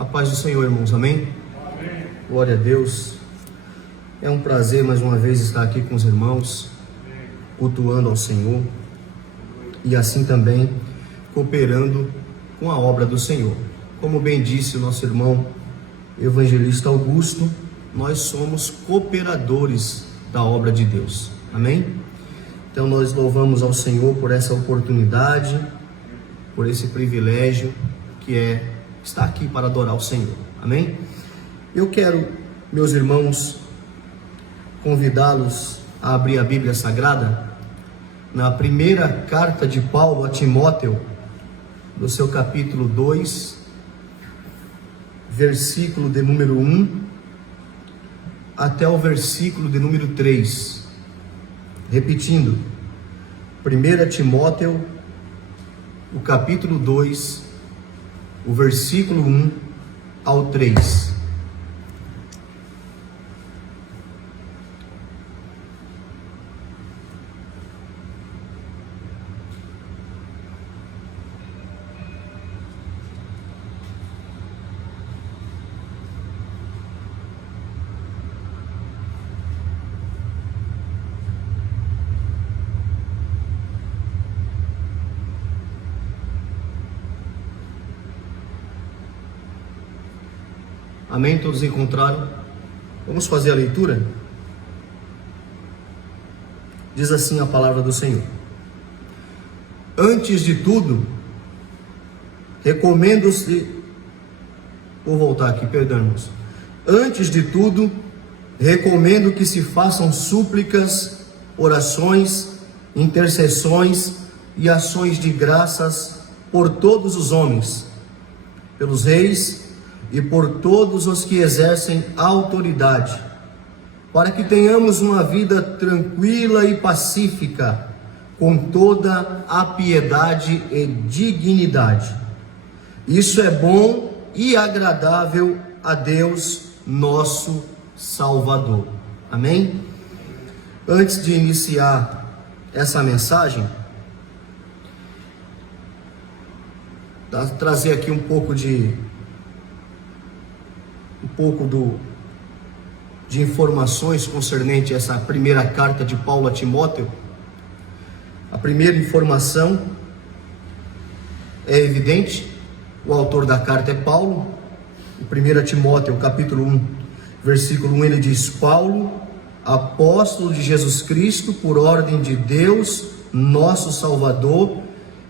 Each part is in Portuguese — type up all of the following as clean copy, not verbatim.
A paz do Senhor, irmãos, amém? Amém. Glória a Deus. É um prazer mais uma vez estar aqui com os irmãos, cultuando ao Senhor e assim também cooperando com a obra do Senhor. Como bem disse o nosso irmão evangelista Augusto, nós somos cooperadores da obra de Deus, amém? Então nós louvamos ao Senhor por essa oportunidade, por esse privilégio que é estar aqui para adorar o Senhor, amém? Eu quero, meus irmãos, convidá-los a abrir a Bíblia Sagrada na primeira carta de Paulo a Timóteo, no seu capítulo 2, versículo de número 1 até o versículo de número 3. Repetindo, 1 Timóteo, o capítulo 2, o versículo 1 ao 3. Amém? Todos encontraram? Vamos fazer a leitura? Diz assim a palavra do Senhor: Antes de tudo, recomendo-se... Vou voltar aqui, perdão-nos. Antes de tudo, recomendo que se façam súplicas, orações, intercessões e ações de graças por todos os homens, pelos reis e por todos os que exercem autoridade, para que tenhamos uma vida tranquila e pacífica, com toda a piedade e dignidade. Isso é bom e agradável a Deus, nosso Salvador. Amém? Antes de iniciar essa mensagem, trazer aqui um pouco de informações concernente a essa primeira carta de Paulo a Timóteo. A primeira informação é evidente, o autor da carta é Paulo. Em 1 Timóteo, capítulo 1, versículo 1, ele diz: Paulo, apóstolo de Jesus Cristo, por ordem de Deus, nosso Salvador,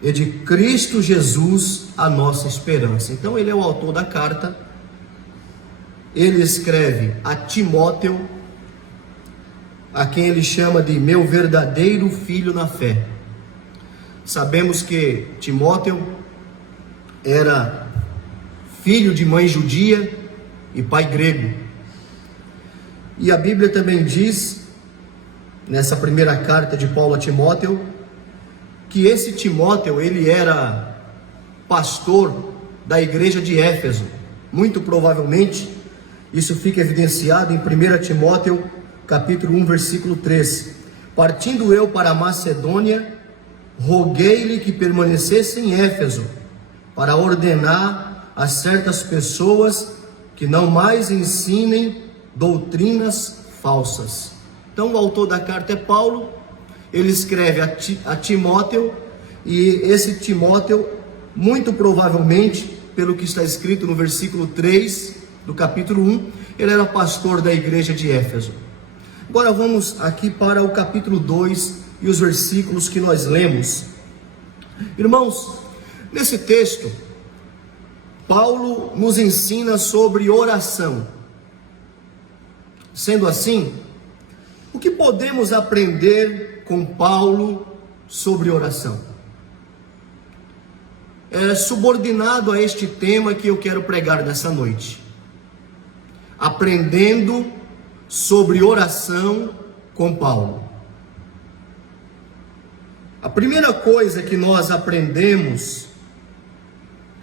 e de Cristo Jesus, a nossa esperança. Então ele é o autor da carta. Ele escreve a Timóteo, a quem ele chama de meu verdadeiro filho na fé. Sabemos que Timóteo era filho de mãe judia e pai grego. E a Bíblia também diz, nessa primeira carta de Paulo a Timóteo, que esse Timóteo, ele era pastor da igreja de Éfeso. Muito provavelmente isso fica evidenciado em 1 Timóteo, capítulo 1, versículo 3. Partindo eu para a Macedônia, roguei-lhe que permanecesse em Éfeso, para ordenar a certas pessoas que não mais ensinem doutrinas falsas. Então o autor da carta é Paulo. Ele escreve a Timóteo, e esse Timóteo, muito provavelmente, pelo que está escrito no versículo 3 do capítulo 1, ele era pastor da igreja de Éfeso. Agora vamos aqui para o capítulo 2 e os versículos que nós lemos. Irmãos, nesse texto, Paulo nos ensina sobre oração. Sendo assim, o que podemos aprender com Paulo sobre oração? É subordinado a este tema que eu quero pregar nessa noite. Aprendendo sobre oração com Paulo. A primeira coisa que nós aprendemos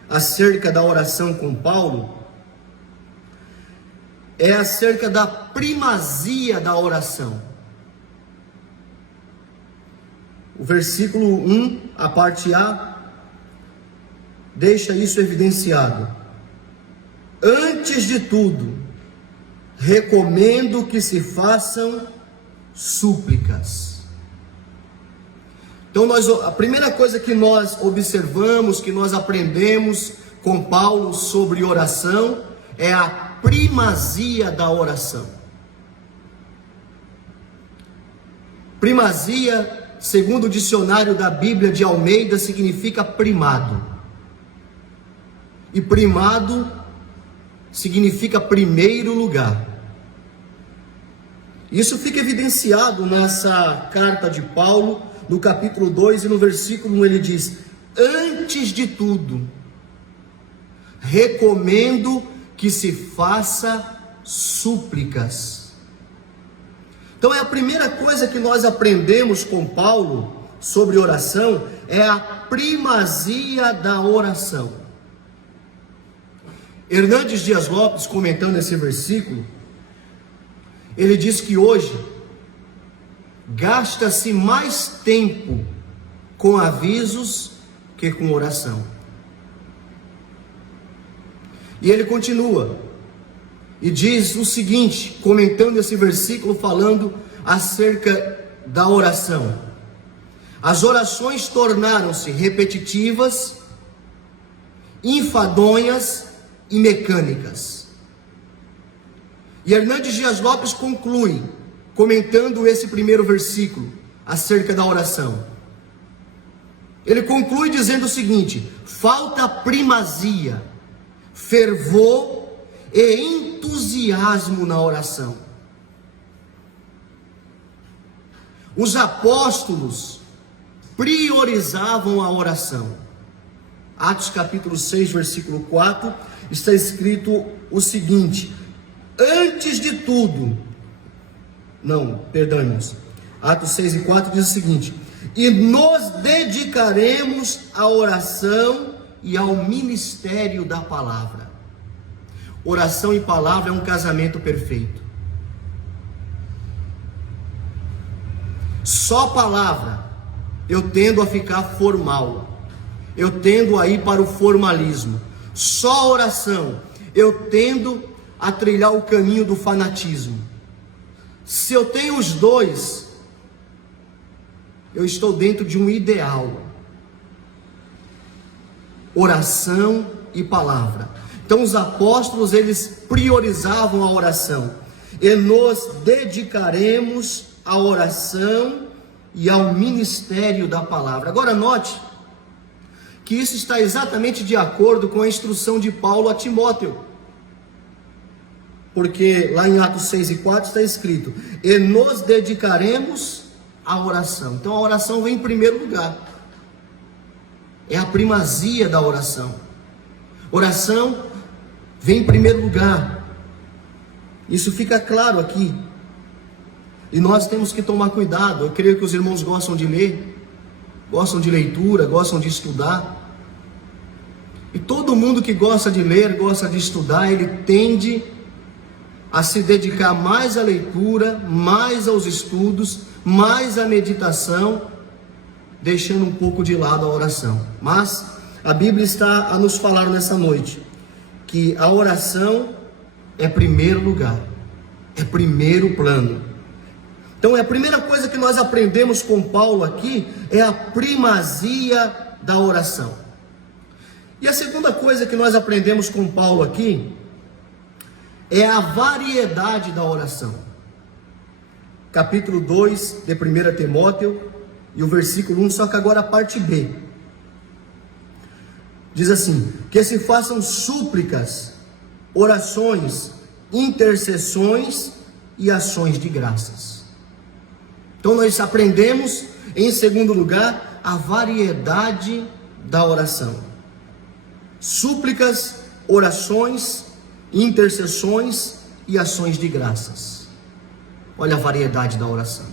acerca da oração com Paulo é acerca da primazia da oração. O versículo 1, a parte A, deixa isso evidenciado. Antes de tudo, recomendo que se façam súplicas. Então, a primeira coisa que nós observamos, que nós aprendemos com Paulo sobre oração, é a primazia da oração. Primazia, segundo o dicionário da Bíblia de Almeida, significa primado. E primado significa primeiro lugar. Isso fica evidenciado nessa carta de Paulo, no capítulo 2 e no versículo 1 ele diz: antes de tudo, recomendo que se faça súplicas. Então é a primeira coisa que nós aprendemos com Paulo sobre oração, é a primazia da oração. Hernandes Dias Lopes, comentando esse versículo, ele diz que hoje gasta-se mais tempo com avisos que com oração. E ele continua e diz o seguinte, comentando esse versículo, falando acerca da oração: as orações tornaram-se repetitivas, enfadonhas e mecânicas. E Hernandes Dias Lopes conclui, comentando esse primeiro versículo acerca da oração. Ele conclui dizendo o seguinte: falta primazia, fervor e entusiasmo na oração. Os apóstolos priorizavam a oração. Atos capítulo 6, versículo 4, está escrito o seguinte: antes de tudo, Atos 6 e 4 diz o seguinte: e nos dedicaremos à oração e ao ministério da palavra. Oração e palavra é um casamento perfeito. Só palavra, eu tendo a ficar formal, eu tendo a ir para o formalismo. Só oração, eu tendo a trilhar o caminho do fanatismo. Se eu tenho os dois, eu estou dentro de um ideal: oração e palavra. Então os apóstolos, eles priorizavam a oração. E nos dedicaremos à oração e ao ministério da palavra. Agora note que isso está exatamente de acordo com a instrução de Paulo a Timóteo. Porque lá em Atos 6 e 4 está escrito: e nos dedicaremos à oração. Então a oração vem em primeiro lugar. É a primazia da oração. Oração vem em primeiro lugar. Isso fica claro aqui. E nós temos que tomar cuidado. Eu creio que os irmãos gostam de ler, gostam de leitura, gostam de estudar. E todo mundo que gosta de ler, gosta de estudar, ele tende a se dedicar mais à leitura, mais aos estudos, mais à meditação, deixando um pouco de lado a oração. Mas a Bíblia está a nos falar nessa noite que a oração é primeiro lugar, é primeiro plano. Então a primeira coisa que nós aprendemos com Paulo aqui é a primazia da oração. E a segunda coisa que nós aprendemos com Paulo aqui é a variedade da oração. Capítulo 2 de 1 Timóteo e o versículo 1, só que agora a parte B. Diz assim: que se façam súplicas, orações, intercessões e ações de graças. Então nós aprendemos, em segundo lugar, a variedade da oração. Súplicas, orações, intercessões e ações de graças. Olha a variedade da oração.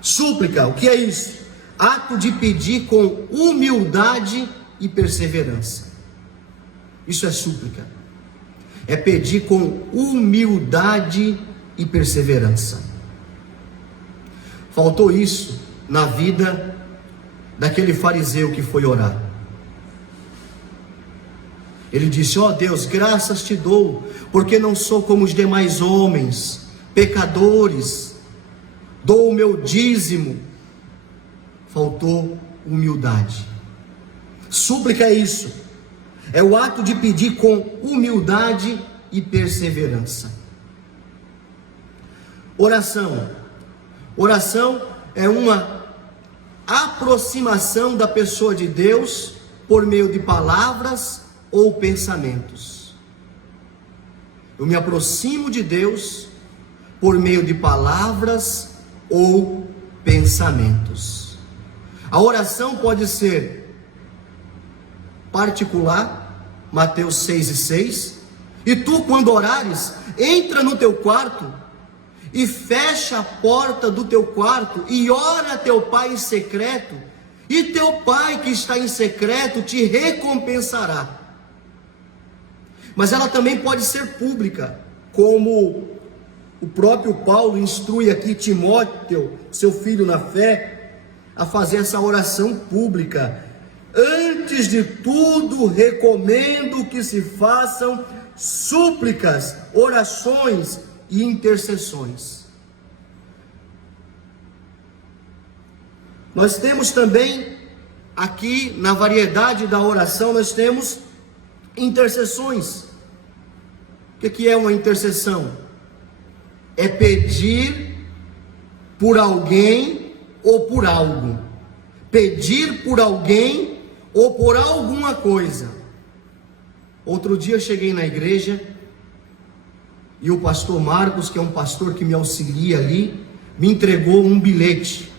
Súplica, o que é isso? Ato de pedir com humildade e perseverança. Isso é súplica. É pedir com humildade e perseverança. Faltou isso na vida daquele fariseu que foi orar. Ele disse: ó Deus, graças te dou, porque não sou como os demais homens, pecadores, dou o meu dízimo. Faltou humildade. Súplica é isso, é o ato de pedir com humildade e perseverança. Oração é uma aproximação da pessoa de Deus por meio de palavras ou pensamentos. Eu me aproximo de Deus por meio de palavras ou pensamentos. A oração pode ser particular, Mateus 6:6, e tu, quando orares, entra no teu quarto e fecha a porta do teu quarto e ora a teu pai em secreto, e teu pai que está em secreto te recompensará. Mas ela também pode ser pública, como o próprio Paulo instrui aqui Timóteo, seu filho na fé, a fazer essa oração pública. Antes de tudo, recomendo que se façam súplicas, orações e intercessões. Nós temos também aqui, na variedade da oração, nós temos intercessões. O que é uma intercessão? É pedir por alguém ou por algo. Pedir por alguém ou por alguma coisa. Outro dia eu cheguei na igreja e o pastor Marcos, que é um pastor que me auxilia ali, me entregou um bilhete.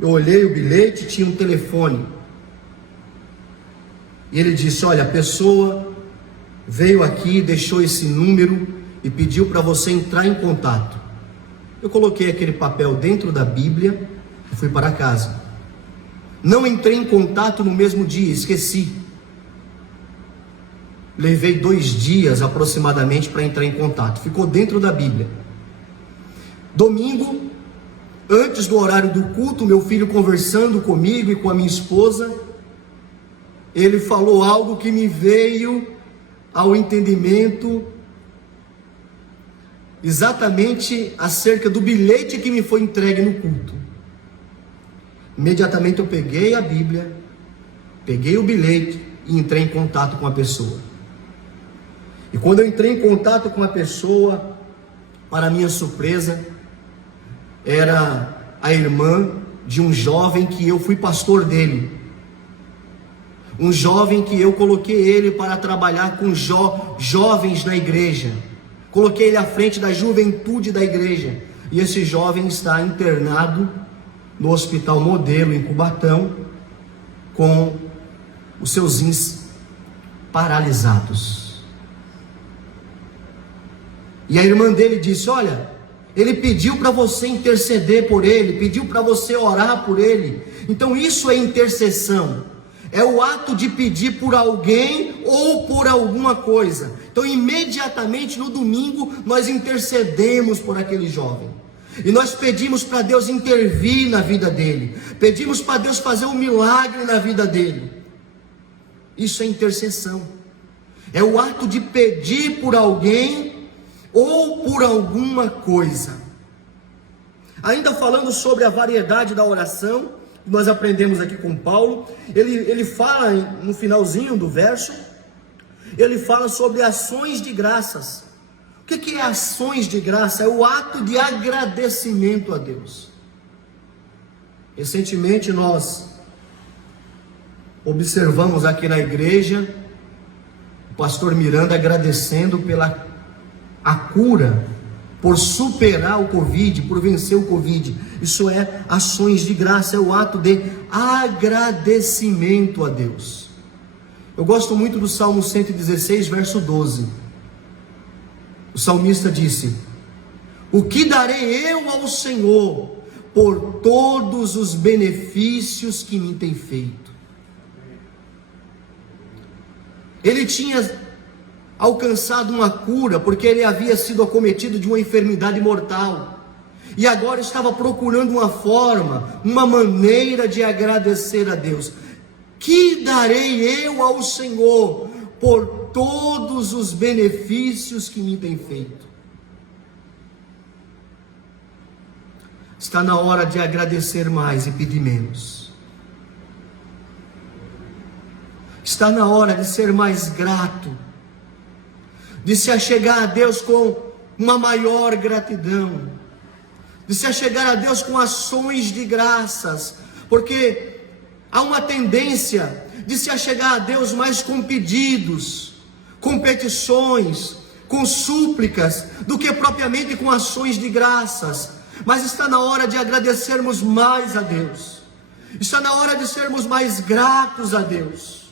Eu olhei o bilhete, tinha um telefone. E ele disse: olha, a pessoa veio aqui, deixou esse número e pediu para você entrar em contato. Eu coloquei aquele papel dentro da Bíblia e fui para casa. Não entrei em contato no mesmo dia, esqueci. Levei 2 dias aproximadamente para entrar em contato. Ficou dentro da Bíblia. Domingo, antes do horário do culto, meu filho conversando comigo e com a minha esposa, ele falou algo que me veio ao entendimento exatamente acerca do bilhete que me foi entregue no culto. Imediatamente eu peguei a Bíblia, peguei o bilhete e entrei em contato com a pessoa. E quando eu entrei em contato com a pessoa, para minha surpresa, era a irmã de um jovem que eu fui pastor dele. Um jovem que eu coloquei ele para trabalhar com jovens na igreja. Coloquei ele à frente da juventude da igreja. E esse jovem está internado no Hospital Modelo, em Cubatão, com os seus rins paralisados. E a irmã dele disse: olha, ele pediu para você interceder por ele, pediu para você orar por ele. Então isso é intercessão. É o ato de pedir por alguém ou por alguma coisa. Então imediatamente no domingo nós intercedemos por aquele jovem. E nós pedimos para Deus intervir na vida dele. Pedimos para Deus fazer um milagre na vida dele. Isso é intercessão. É o ato de pedir por alguém ou por alguma coisa. Ainda falando sobre a variedade da oração, nós aprendemos aqui com Paulo, ele fala no finalzinho do verso, ele fala sobre ações de graças. O que é ações de graça? É o ato de agradecimento a Deus. Recentemente nós observamos aqui na igreja o pastor Miranda agradecendo pela a cura, por superar o Covid, por vencer o Covid. Isso é ações de graça, é o ato de agradecimento a Deus. Eu gosto muito do Salmo 116, verso 12. O salmista disse: o que darei eu ao Senhor por todos os benefícios que me tem feito? Ele tinha alcançado uma cura, porque ele havia sido acometido de uma enfermidade mortal, e agora estava procurando uma forma, uma maneira de agradecer a Deus. Que darei eu ao Senhor por todos os benefícios que me tem feito? Está na hora de agradecer mais e pedir menos. Está na hora de ser mais grato, de se achegar a Deus com uma maior gratidão, de se achegar a Deus com ações de graças, porque há uma tendência de se achegar a Deus mais com pedidos, com petições, com súplicas, do que propriamente com ações de graças. Mas está na hora de agradecermos mais a Deus, está na hora de sermos mais gratos a Deus.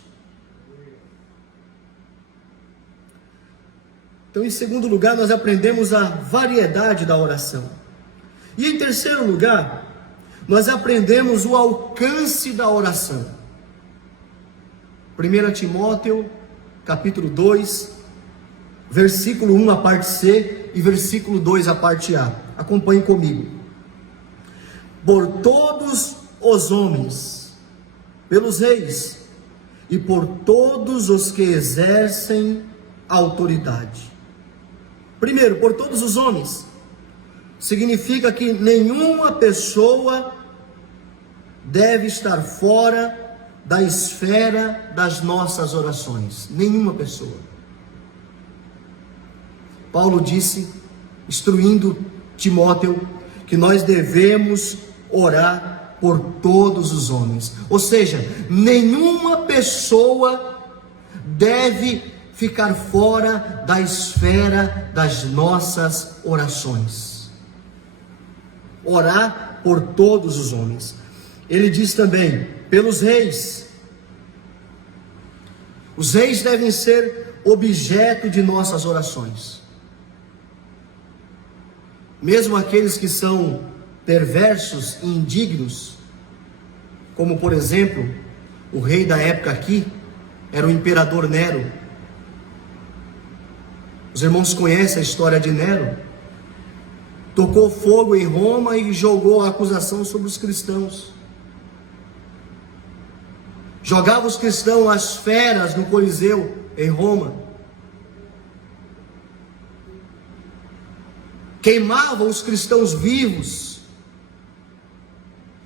Então, em segundo lugar, nós aprendemos a variedade da oração. E em terceiro lugar, nós aprendemos o alcance da oração. 1 Timóteo, capítulo 2, versículo 1, a parte C, e versículo 2, a parte A. Acompanhe comigo. Por todos os homens, pelos reis, e por todos os que exercem autoridade. Primeiro, por todos os homens, significa que nenhuma pessoa deve estar fora da esfera das nossas orações. Nenhuma pessoa. Paulo disse, instruindo Timóteo, que nós devemos orar por todos os homens. Ou seja, nenhuma pessoa deve ficar fora da esfera das nossas orações. Orar por todos os homens. Ele diz também, pelos reis. Os reis devem ser objeto de nossas orações. Mesmo aqueles que são perversos e indignos, como por exemplo, o rei da época aqui, era o imperador Nero. Os irmãos conhecem a história de Nero. Tocou fogo em Roma e jogou a acusação sobre os cristãos. Jogava os cristãos às feras no Coliseu em Roma. Queimava os cristãos vivos.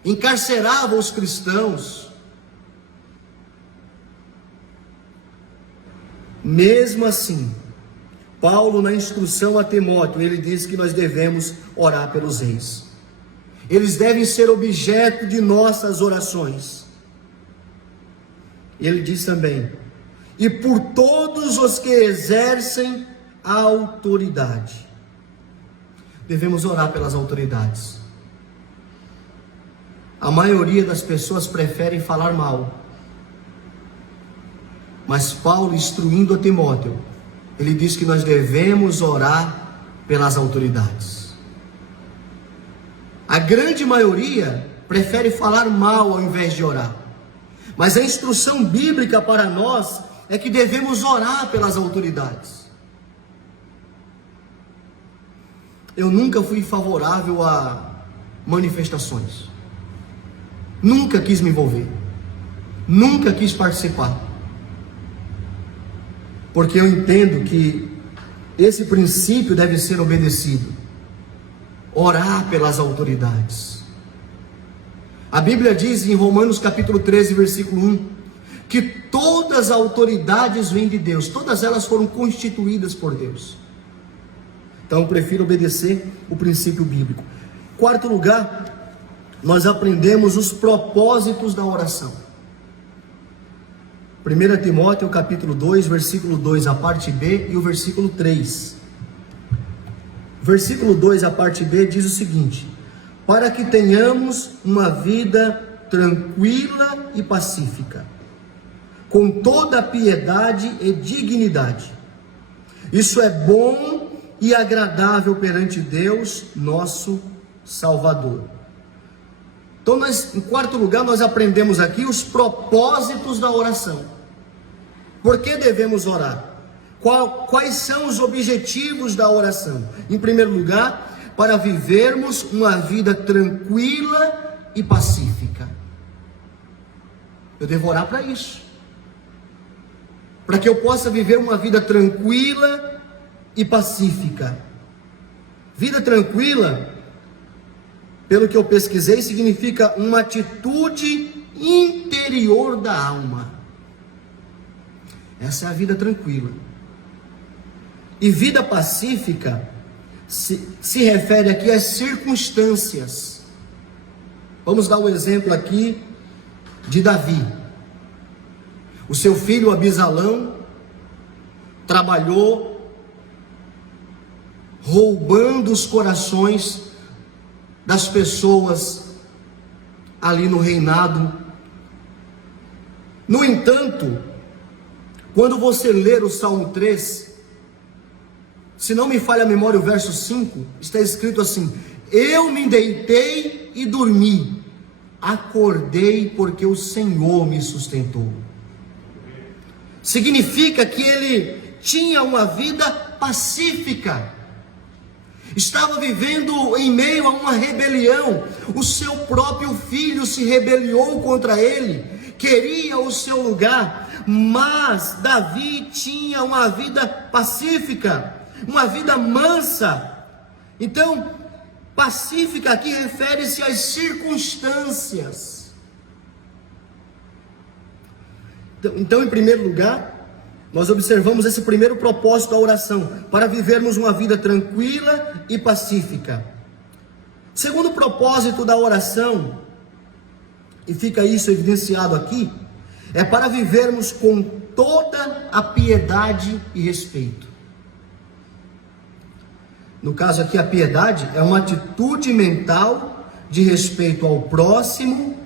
Encarcerava os cristãos. Mesmo assim, Paulo, na instrução a Timóteo, ele diz que nós devemos orar pelos reis. Eles devem ser objeto de nossas orações. Ele diz também, e por todos os que exercem a autoridade. Devemos orar pelas autoridades. A maioria das pessoas preferem falar mal. Mas Paulo, instruindo a Timóteo, ele diz que nós devemos orar pelas autoridades. A grande maioria prefere falar mal ao invés de orar. Mas a instrução bíblica para nós é que devemos orar pelas autoridades. Eu nunca fui favorável a manifestações. Nunca quis me envolver. Nunca quis participar. Porque eu entendo que esse princípio deve ser obedecido. Orar pelas autoridades. A Bíblia diz em Romanos capítulo 13, versículo 1, que todas as autoridades vêm de Deus. Todas elas foram constituídas por Deus. Então eu prefiro obedecer o princípio bíblico. Quarto lugar, nós aprendemos os propósitos da oração. 1 Timóteo capítulo 2, versículo 2, a parte B, e o versículo 3. Versículo 2, a parte B, diz o seguinte: para que tenhamos uma vida tranquila e pacífica, com toda piedade e dignidade. Isso é bom e agradável perante Deus, nosso Salvador. Então, em quarto lugar, nós aprendemos aqui os propósitos da oração. Por que devemos orar? Quais são os objetivos da oração? Em primeiro lugar, para vivermos uma vida tranquila e pacífica. Eu devo orar para isso, para que eu possa viver uma vida tranquila e pacífica. Vida tranquila, pelo que eu pesquisei, significa uma atitude interior da alma. Essa é a vida tranquila. E vida pacífica se refere aqui às circunstâncias. Vamos dar um exemplo aqui de Davi. O seu filho Abisalão trabalhou roubando os corações das pessoas ali no reinado. No entanto, quando você ler o Salmo 3, se não me falha a memória, o verso 5, está escrito assim: eu me deitei e dormi, acordei porque o Senhor me sustentou. Significa que ele tinha uma vida pacífica, estava vivendo em meio a uma rebelião. O seu próprio filho se rebeliou contra ele, queria o seu lugar, mas Davi tinha uma vida pacífica, uma vida mansa. Então, pacífica aqui refere-se às circunstâncias. Então, em primeiro lugar, nós observamos esse primeiro propósito da oração, para vivermos uma vida tranquila e pacífica. Segundo propósito da oração, e fica isso evidenciado aqui, é para vivermos com toda a piedade e respeito. No caso aqui, a piedade é uma atitude mental de respeito ao próximo,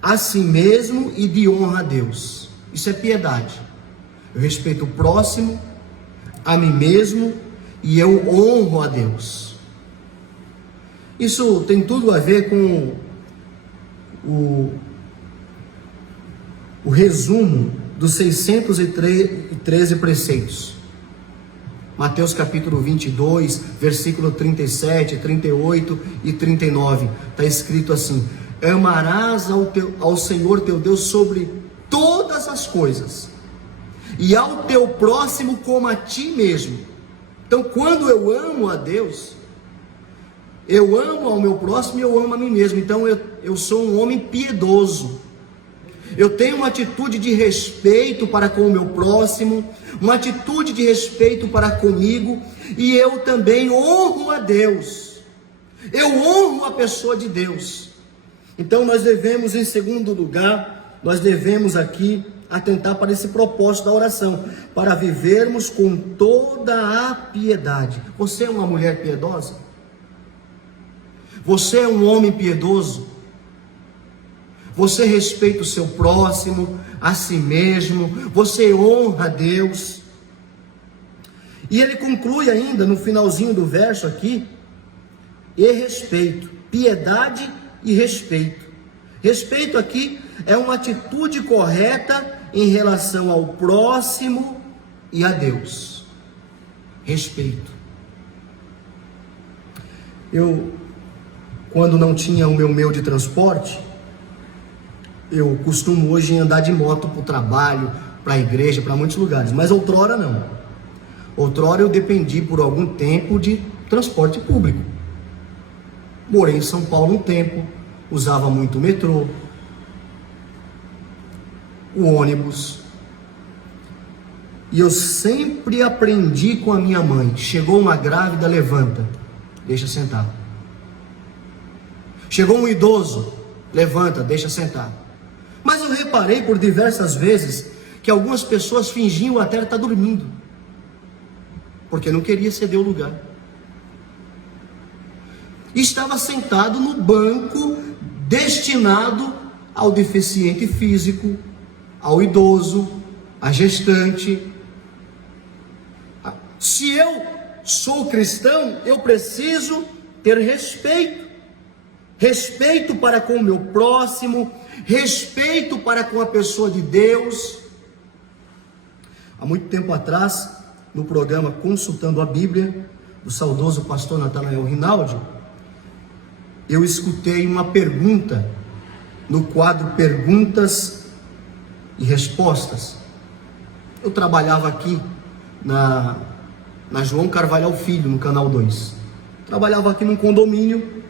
a si mesmo e de honra a Deus. Isso é piedade. Eu respeito o próximo, a mim mesmo, e eu honro a Deus. Isso tem tudo a ver com o resumo dos 613 preceitos. Mateus capítulo 22, versículo 37, 38 e 39. Está escrito assim: amarás ao Senhor teu Deus sobre todas as coisas, e ao teu próximo como a ti mesmo. Então, quando eu amo a Deus, eu amo ao meu próximo e eu amo a mim mesmo. Então, eu sou um homem piedoso. Eu tenho uma atitude de respeito para com o meu próximo, uma atitude de respeito para comigo, e eu também honro a Deus. Eu honro a pessoa de Deus. Então, nós devemos, em segundo lugar, nós devemos aqui atentar para esse propósito da oração, para vivermos com toda a piedade. Você é uma mulher piedosa? Você é um homem piedoso? Você respeita o seu próximo, a si mesmo? Você honra a Deus? E ele conclui ainda no finalzinho do verso aqui: e respeito, piedade e respeito. Respeito aqui é uma atitude correta em relação ao próximo e a Deus. Respeito. Eu, quando não tinha o meu meio de transporte, eu costumo hoje andar de moto para o trabalho, para a igreja, para muitos lugares, mas outrora não. Outrora eu dependi por algum tempo de transporte público. Morei em São Paulo um tempo, usava muito o metrô, o ônibus, e eu sempre aprendi com a minha mãe: chegou uma grávida, levanta, deixa sentar. Chegou um idoso, levanta, deixa sentar. Mas eu reparei por diversas vezes que algumas pessoas fingiam até estar dormindo, porque não queria ceder o lugar. E estava sentado no banco destinado ao deficiente físico, ao idoso, à gestante. Se eu sou cristão, eu preciso ter respeito. Respeito para com o meu próximo, respeito para com a pessoa de Deus. Há muito tempo atrás, no programa Consultando a Bíblia, do saudoso pastor Natanael Rinaldi, eu escutei uma pergunta no quadro Perguntas e respostas. Eu trabalhava aqui na João Carvalhal Filho, no Canal 2. Trabalhava aqui num condomínio.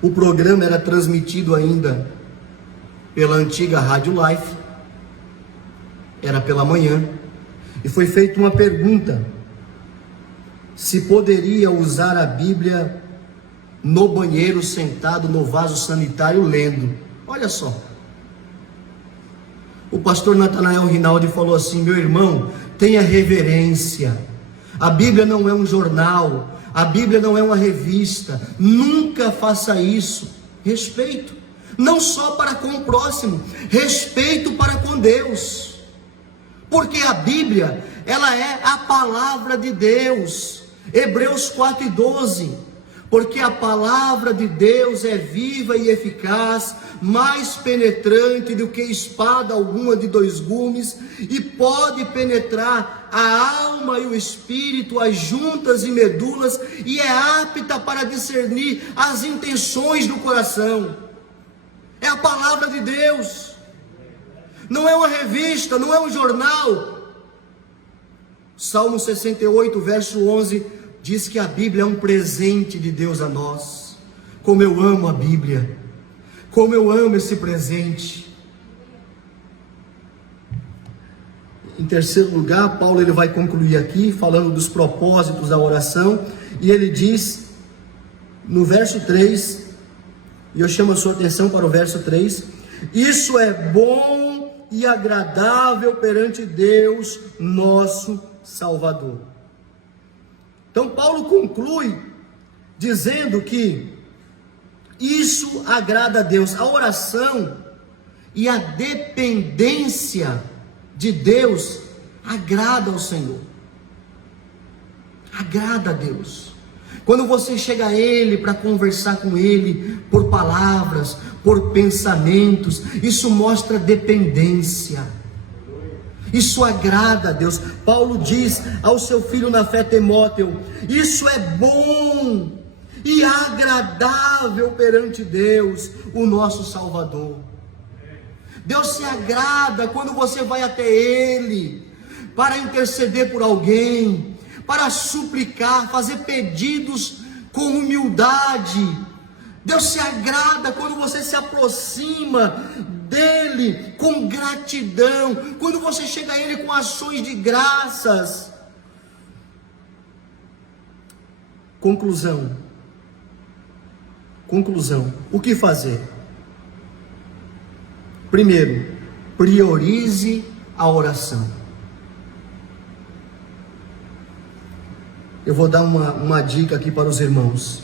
O programa era transmitido ainda pela antiga Rádio Life. Era pela manhã. E foi feita uma pergunta: se poderia usar a Bíblia no banheiro, sentado no vaso sanitário, lendo. Olha só. O pastor Natanael Rinaldi falou assim: meu irmão, tenha reverência. A Bíblia não é um jornal, a Bíblia não é uma revista. Nunca faça isso. Respeito, não só para com o próximo, respeito para com Deus. Porque a Bíblia, ela é a palavra de Deus. Hebreus 4:12. Porque a palavra de Deus é viva e eficaz, mais penetrante do que espada alguma de 2 gumes, e pode penetrar a alma e o espírito, as juntas e medulas, e é apta para discernir as intenções do coração. É a palavra de Deus. Não é uma revista, não é um jornal. Salmo 68, verso 11, diz que a Bíblia é um presente de Deus a nós. Como eu amo a Bíblia, como eu amo esse presente. Em terceiro lugar, Paulo ele vai concluir aqui, falando dos propósitos da oração, e ele diz, no verso 3, e eu chamo a sua atenção para o verso 3, isso é bom e agradável perante Deus, nosso Salvador. Então Paulo conclui dizendo que isso agrada a Deus. A oração e a dependência de Deus agrada ao Senhor. Agrada a Deus. Quando você chega a Ele para conversar com Ele por palavras, por pensamentos, isso mostra dependência. Isso agrada a Deus. Paulo diz ao seu filho na fé Timóteo: isso é bom e agradável perante Deus, o nosso Salvador. Deus se agrada quando você vai até Ele para interceder por alguém, para suplicar, fazer pedidos com humildade. Deus se agrada quando você se aproxima dele com gratidão, quando você chega a Ele com ações de graças. Conclusão, o que fazer? Primeiro, priorize a oração. Eu vou dar uma dica aqui para os irmãos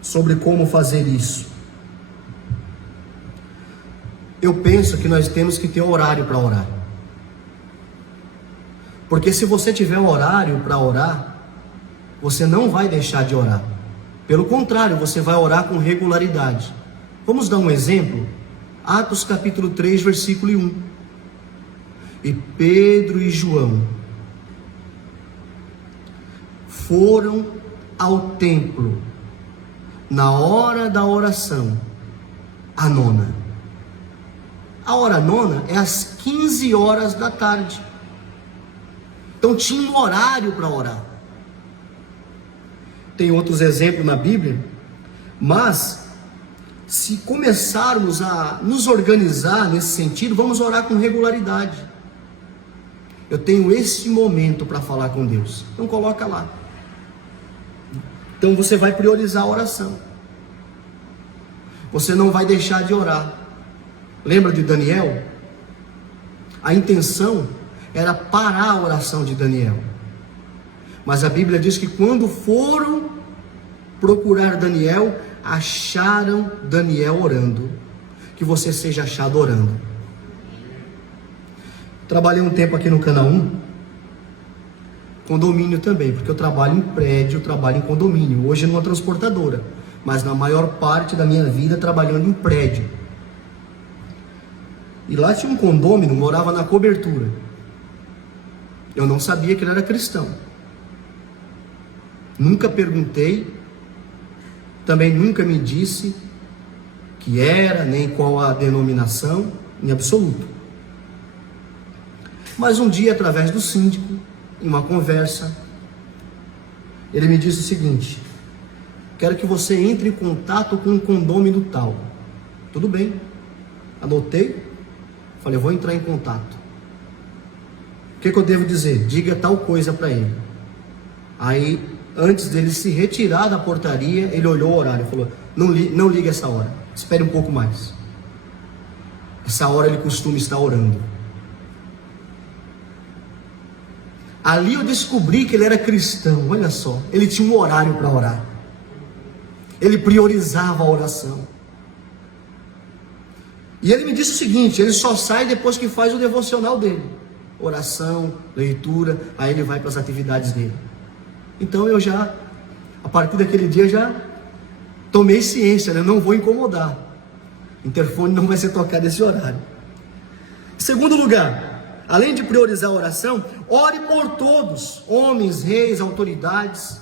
sobre como fazer isso. Eu penso que nós temos que ter horário para orar. Porque se você tiver horário para orar, você não vai deixar de orar. Pelo contrário, você vai orar com regularidade. Vamos dar um exemplo? Atos capítulo 3, versículo 1. E Pedro e João foram ao templo na hora da oração, a nona. A hora nona é às 15 horas da tarde. Então tinha um horário para orar. Tem outros exemplos na Bíblia, mas se começarmos a nos organizar nesse sentido, vamos orar com regularidade. Eu tenho esse momento para falar com Deus, então coloca lá. Então você vai priorizar a oração. Você não vai deixar de orar. Lembra de Daniel? A intenção era parar a oração de Daniel. Mas a Bíblia diz que quando foram procurar Daniel, acharam Daniel orando. Que você seja achado orando. Trabalhei um tempo aqui no Canal 1, condomínio também, porque eu trabalho em prédio, eu trabalho em condomínio, hoje numa transportadora, mas na maior parte da minha vida trabalhando em prédio. E lá tinha um condômino, morava na cobertura. Eu não sabia que ele era cristão. Nunca perguntei, também nunca me disse que era, nem qual a denominação, em absoluto. Mas um dia, através do síndico, em uma conversa, ele me disse o seguinte: quero que você entre em contato com um condômino tal. Tudo bem, anotei, falei, vou entrar em contato. O que eu devo dizer? Diga tal coisa para ele. Aí, antes dele se retirar da portaria, ele olhou o horário e falou, não ligue essa hora, espere um pouco mais. Essa hora ele costuma estar orando. Ali eu descobri que ele era cristão, olha só, ele tinha um horário para orar. Ele priorizava a oração. E ele me disse o seguinte, ele só sai depois que faz o devocional dele. Oração, leitura, aí ele vai para as atividades dele. Então eu já, a partir daquele dia, já tomei ciência, né? Não vou incomodar. O interfone não vai ser tocado nesse horário. Em segundo lugar, além de priorizar a oração, ore por todos, homens, reis, autoridades.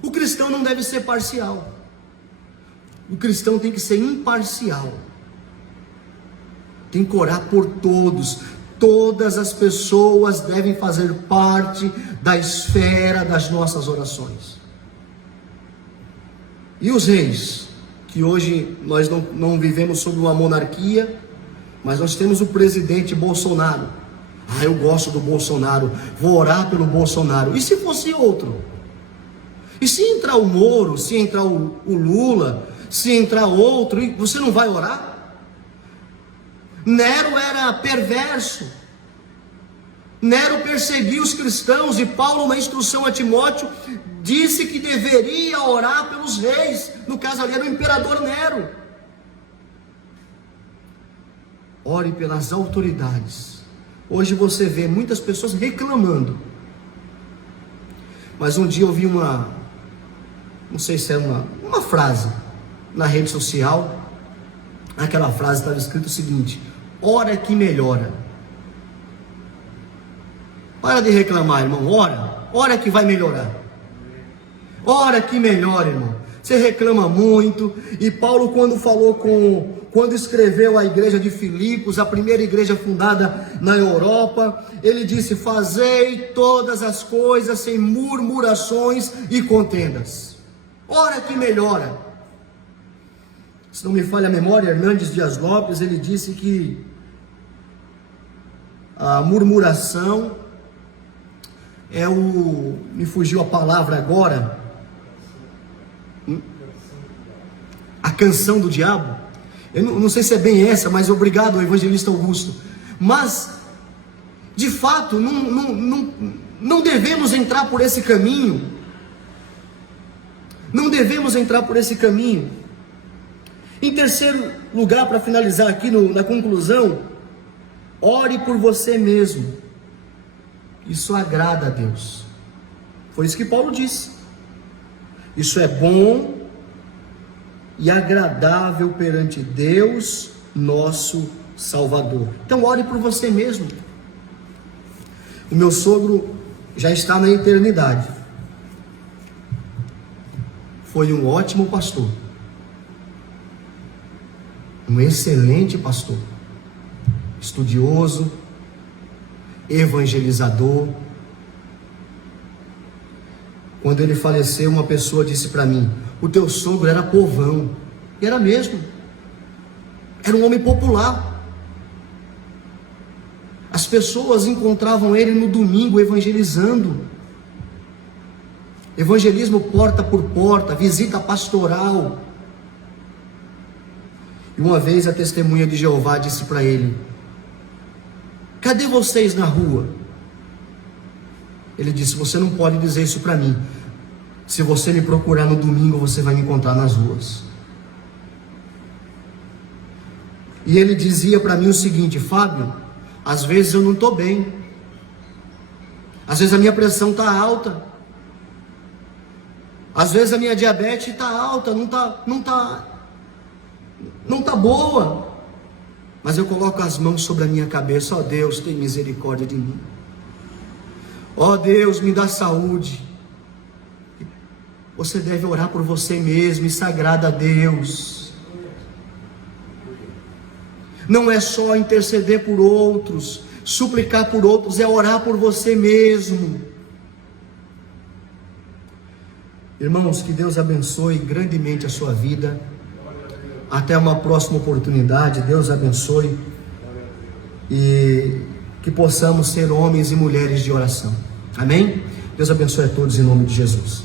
O cristão não deve ser parcial. O cristão tem que ser imparcial. Tem que orar por todos. Todas as pessoas devem fazer parte da esfera das nossas orações. E os reis, que hoje nós não vivemos sob uma monarquia, mas nós temos o presidente Bolsonaro. Eu gosto do Bolsonaro, vou orar pelo Bolsonaro. E se fosse outro? E se entrar o Moro, se entrar o Lula, se entrar outro, você não vai orar? Nero era perverso. Nero perseguia os cristãos e Paulo, na instrução a Timóteo, disse que deveria orar pelos reis. No caso ali era o imperador Nero. Ore pelas autoridades. Hoje você vê muitas pessoas reclamando. Mas um dia eu vi não sei se era uma frase na rede social. Aquela frase estava escrito o seguinte: ora que melhora. Para de reclamar, irmão, ora que vai melhorar. Ora que melhora, irmão. Você reclama muito. E Paulo, quando escreveu a igreja de Filipos, a primeira igreja fundada na Europa, ele disse: fazei todas as coisas sem murmurações e contendas. Ora que melhora. Se não me falha a memória, Hernandes Dias Lopes, ele disse que a murmuração me fugiu a palavra agora, a canção do diabo. Eu não sei se é bem essa, mas obrigado, evangelista Augusto. Mas, de fato, não devemos entrar por esse caminho. Não devemos entrar por esse caminho. Em terceiro lugar, para finalizar aqui na conclusão, ore por você mesmo. Isso agrada a Deus. Foi isso que Paulo disse. Isso é bom e agradável perante Deus, nosso Salvador. Então ore por você mesmo. O meu sogro já está na eternidade. Foi um ótimo pastor. Um excelente pastor. Estudioso, evangelizador. Quando ele faleceu, uma pessoa disse para mim: o teu sogro era povão. E era mesmo. Era um homem popular. As pessoas encontravam ele no domingo evangelizando. Evangelismo porta por porta, visita pastoral. E uma vez a testemunha de Jeová disse para ele: cadê vocês na rua? Ele disse: você não pode dizer isso para mim. Se você me procurar no domingo, você vai me encontrar nas ruas. E ele dizia para mim o seguinte: Fábio, às vezes eu não estou bem. Às vezes a minha pressão está alta. Às vezes a minha diabetes está alta, não está boa. Mas eu coloco as mãos sobre a minha cabeça. Ó Deus, tem misericórdia de mim. Ó Deus, me dá saúde. Você deve orar por você mesmo e sagrar a Deus. não é só interceder por outros, suplicar por outros, é orar por você mesmo. Irmãos, que Deus abençoe grandemente a sua vida. Até uma próxima oportunidade. Deus abençoe. E que possamos ser homens e mulheres de oração. Amém? Deus abençoe a todos em nome de Jesus.